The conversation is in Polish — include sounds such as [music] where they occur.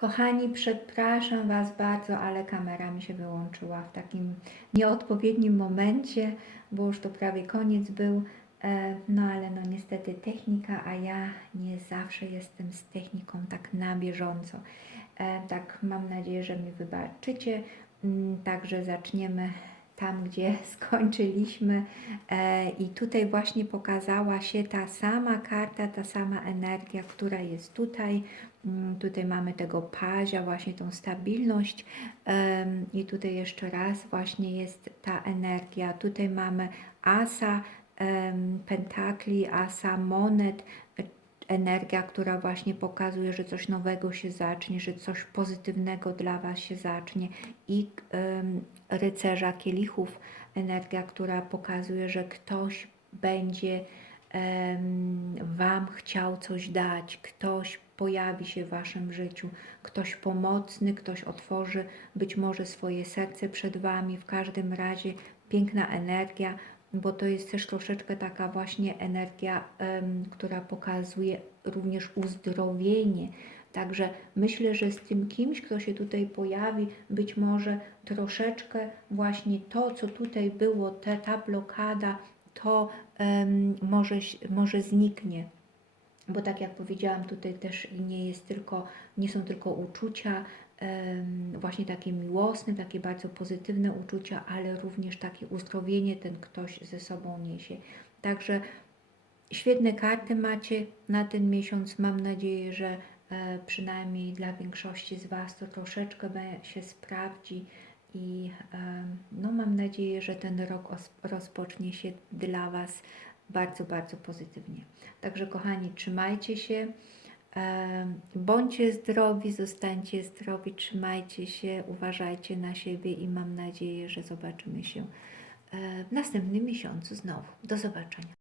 Kochani, przepraszam Was bardzo, ale kamera mi się wyłączyła w takim nieodpowiednim momencie, bo już to prawie koniec był. E, No ale no niestety technika, a ja nie zawsze jestem z techniką tak na bieżąco. E, Tak, mam nadzieję, że mi wybaczycie. Mm, Także zaczniemy tam, gdzie [laughs] skończyliśmy. E, I tutaj właśnie pokazała się ta sama karta, ta sama energia, która jest tutaj. Mm, Tutaj mamy tego pazia, właśnie tą stabilność. I tutaj jeszcze raz właśnie jest ta energia. Tutaj mamy asa pentakli, asa monet, energia, która właśnie pokazuje, że coś nowego się zacznie, że coś pozytywnego dla Was się zacznie i em, rycerza kielichów, energia, która pokazuje, że ktoś będzie Wam chciał coś dać, ktoś pojawi się w Waszym życiu, ktoś pomocny, ktoś otworzy być może swoje serce przed Wami, w każdym razie piękna energia, bo to jest też troszeczkę taka właśnie energia, która pokazuje również uzdrowienie. Także myślę, że z tym kimś, kto się tutaj pojawi, być może troszeczkę właśnie to, co tutaj było, te, ta blokada, to em, może, może zniknie. Bo tak jak powiedziałam, tutaj też nie jest tylko, nie są tylko uczucia, właśnie takie miłosne, takie bardzo pozytywne uczucia, ale również takie uzdrowienie ten ktoś ze sobą niesie. Także świetne karty macie na ten miesiąc. Mam nadzieję, że e, przynajmniej dla większości z Was to troszeczkę się sprawdzi i em, no, mam nadzieję, że ten rok rozpocznie się dla Was bardzo, bardzo pozytywnie. Także kochani, trzymajcie się. Bądźcie zdrowi, zostańcie zdrowi, trzymajcie się, uważajcie na siebie i mam nadzieję, że zobaczymy się w następnym miesiącu znowu. Do zobaczenia.